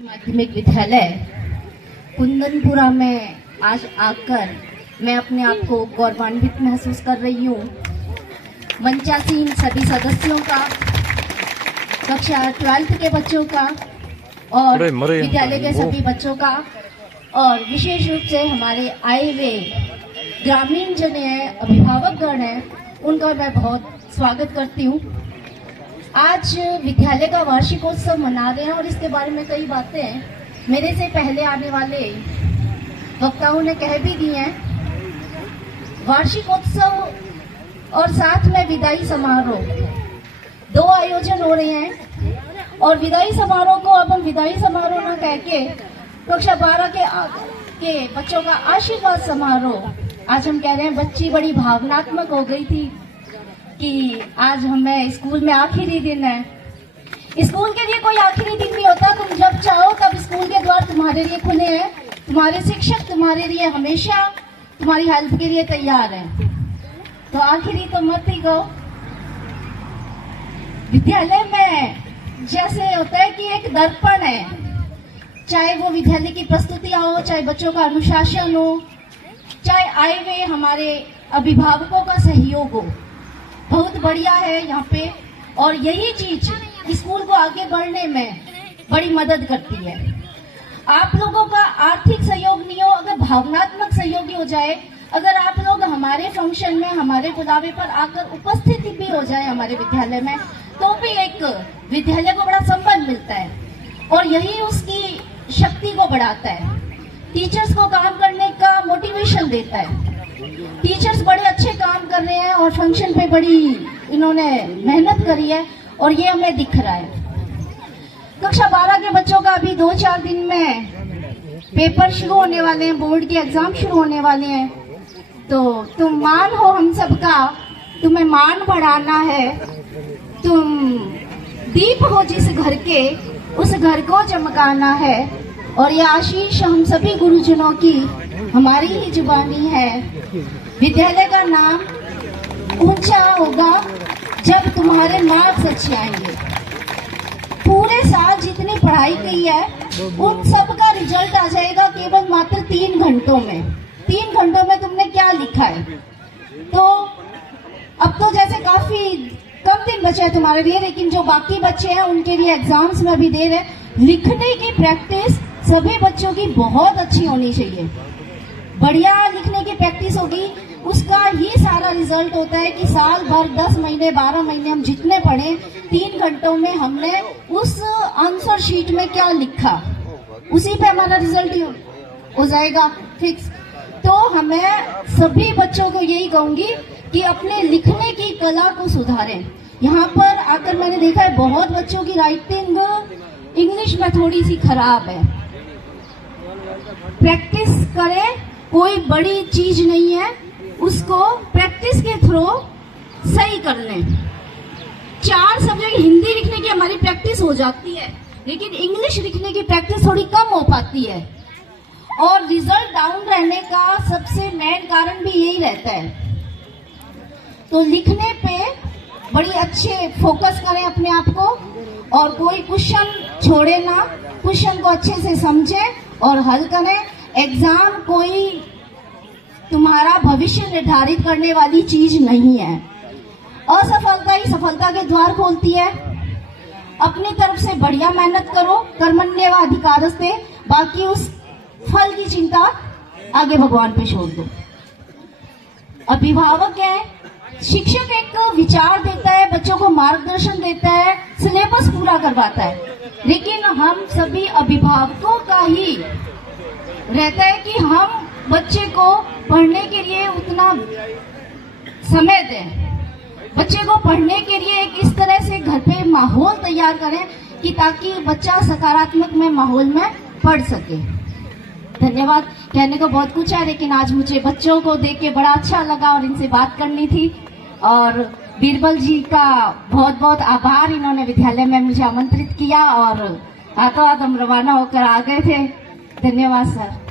माध्यमिक विद्यालय कुंदनपुरा में आज आकर मैं अपने आप को गौरवान्वित महसूस कर रही हूँ। मंचासीन सभी सदस्यों का, कक्षा 12th के बच्चों का और विद्यालय के सभी बच्चों का और विशेष रूप से हमारे आए हुए ग्रामीण जन हैं, अभिभावक गण हैं, उनका मैं बहुत स्वागत करती हूँ। आज विद्यालय का वार्षिकोत्सव मना रहे हैं और इसके बारे में कई बातें मेरे से पहले आने वाले वक्ताओं ने कह भी दी हैं। वार्षिकोत्सव और साथ में विदाई समारोह, दो आयोजन हो रहे हैं और विदाई समारोह को अब हम विदाई समारोह न कह के कक्षा 12 के बच्चों का आशीर्वाद समारोह आज हम कह रहे हैं। बच्ची बड़ी भावनात्मक हो गई थी कि आज हमें स्कूल में आखिरी दिन है। स्कूल के लिए कोई आखिरी दिन नहीं होता, तुम जब चाहो तब स्कूल के द्वार तुम्हारे लिए खुले हैं। तुम्हारे शिक्षक तुम्हारे लिए हमेशा तुम्हारी हेल्प के लिए तैयार हैं, तो आखिरी तो मत ही कहो। विद्यालय में जैसे होता है कि एक दर्पण है, चाहे वो विद्यालय की प्रस्तुतियां हो, चाहे बच्चों का अनुशासन हो, चाहे आए हुए हमारे अभिभावकों का सहयोग हो, बहुत बढ़िया है यहाँ पे। और यही चीज स्कूल को आगे बढ़ने में बड़ी मदद करती है। आप लोगों का आर्थिक सहयोग नहीं हो, अगर भावनात्मक सहयोग हो जाए, अगर आप लोग हमारे फंक्शन में, हमारे बुलावे पर आकर उपस्थित भी हो जाए हमारे विद्यालय में, तो भी एक विद्यालय को बड़ा संबंध मिलता है और यही उसकी शक्ति को बढ़ाता है। टीचर्स को काम करने का मोटिवेशन देता है। टीचर्स बड़े अच्छे काम कर रहे हैं और फंक्शन पे बड़ी इन्होंने मेहनत करी है और ये हमें दिख रहा है। कक्षा 12 के बच्चों का अभी 2-4 दिन में पेपर शुरू होने वाले हैं, बोर्ड के एग्जाम शुरू होने वाले हैं, तो तुम मान हो हम सबका, तुम्हें मान बढ़ाना है। तुम दीप हो जिस घर के, उस घर को चमकाना है। और ये आशीष हम सभी गुरुजनों की हमारी ही जुबानी है। विद्यालय का नाम ऊंचा होगा जब तुम्हारे मार्क्स अच्छे आएंगे। पूरे साल जितनी पढ़ाई की है उन सब का रिजल्ट आ जाएगा केवल मात्र 3 घंटों में। 3 घंटों में तुमने क्या लिखा है। तो अब तो जैसे काफी कम दिन बचे हैं तुम्हारे लिए, लेकिन जो बाकी बच्चे हैं उनके लिए एग्जाम्स में भी दे रहे। लिखने की प्रैक्टिस सभी बच्चों की बहुत अच्छी होनी चाहिए। बढ़िया लिखने की प्रैक्टिस होगी, उसका ही सारा रिजल्ट होता है कि साल भर 10 महीने 12 महीने हम जितने पढ़े, 3 घंटों में हमने उस आंसर शीट में क्या लिखा, उसी पे हमारा रिजल्ट हो जाएगा फिक्स। तो हमें सभी बच्चों को यही कहूंगी कि अपने लिखने की कला को सुधारें। यहाँ पर आकर मैंने देखा है बहुत बच्चों की राइटिंग इंग्लिश में थोड़ी सी खराब है। प्रैक्टिस करें, कोई बड़ी चीज नहीं है, उसको प्रैक्टिस के थ्रू सही कर लें। 4 सब्जेक्ट हिंदी लिखने की हमारी प्रैक्टिस हो जाती है, लेकिन इंग्लिश लिखने की प्रैक्टिस थोड़ी कम हो पाती है और रिजल्ट डाउन रहने का सबसे मेन कारण भी यही रहता है। तो लिखने पे बड़ी अच्छे फोकस करें अपने आप को और कोई क्वेश्चन छोड़े ना, क्वेश्चन को अच्छे से समझें और हल करें। एग्जाम कोई तुम्हारा भविष्य निर्धारित करने वाली चीज नहीं है। असफलता ही सफलता के द्वार खोलती है। अपनी तरफ से बढ़िया मेहनत करो, कर्मण्येवाधिकारस्ते, बाकी उस फल की चिंता आगे भगवान पे छोड़ दो। अभिभावक है, शिक्षक एक विचार देता है, बच्चों को मार्गदर्शन देता है, सिलेबस पूरा करवाता है, लेकिन हम सभी अभिभावकों का ही रहता है कि हम बच्चे को पढ़ने के लिए उतना समय दें, बच्चे को पढ़ने के लिए एक इस तरह से घर पे माहौल तैयार करें कि ताकि बच्चा सकारात्मक में माहौल में पढ़ सके। धन्यवाद। कहने को बहुत कुछ है, लेकिन आज मुझे बच्चों को देख के बड़ा अच्छा लगा और इनसे बात करनी थी। और बीरबल जी का बहुत बहुत आभार, इन्होंने विद्यालय में मुझे आमंत्रित किया और हाथों हाथ हम रवाना होकर आ गए थे। धन्यवाद सर।